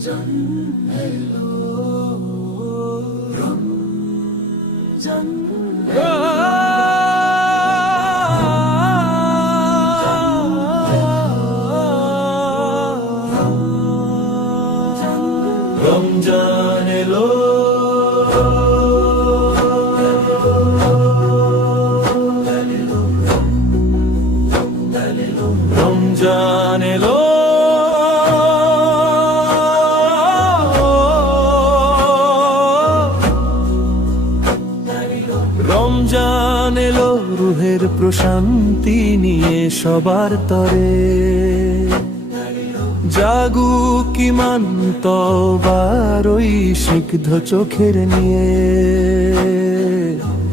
রমজান এলো, রমজান এলো, রমজান এলো রুহের প্রশান্তি নিয়ে সবার তরে। জাগুক ঈমান তওবার ওই সিগ্ধ চোখের নিয়ে।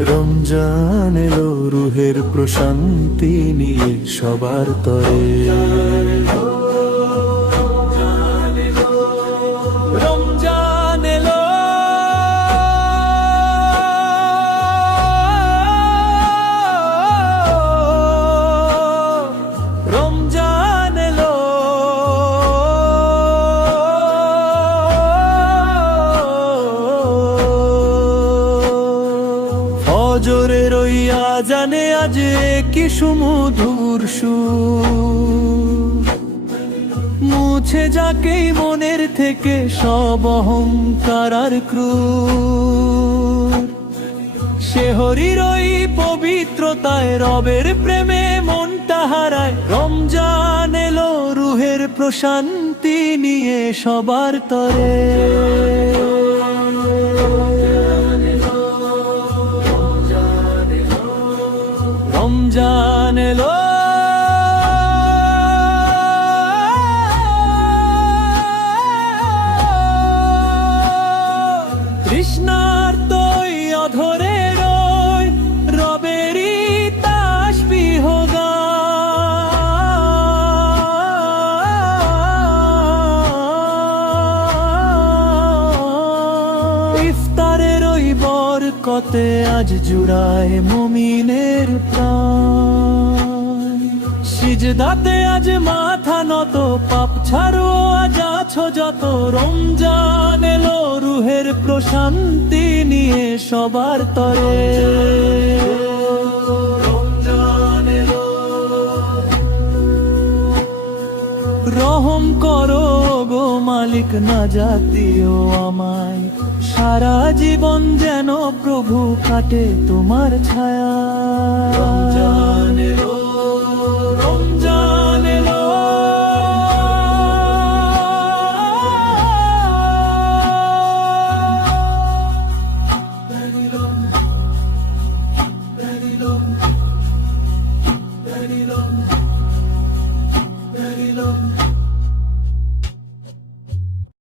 রমজান এলো রুহের প্রশান্তি নিয়ে সবার তরে। রমজান এলো, রমজান এলো, ফজরের ওই আজানে আজ কি সুমধুর সুর, মুছে যাকে মনের থেকে সব অহংকার আর ক্রোধ। শেহরির ওই পবিত্রতায় রবের প্রেমে মনটা হারায়। রমজান এলো রুহের প্রশান্তি নিয়ে সবার তরে। রমজান এলো, তৃষ্ণার্ত অধরে রয় রবেরই তাসবিহ গায়। ইফতারের ওই বরকতে আজ জুড়ায় মুমিনের প্রাণ। সিজদাতে আজ মাথা নত, পাপ ছাড়ো আজ আছো যত। রমজান এলো রুহের প্রশান্তি নিয়ে সবার তরে। রমজান এলো, রহম করো গো মালিক না জাতিও আমায়। সারা জীবন যেন প্রভু কাটে তোমার ছায়া। রমজান এলো,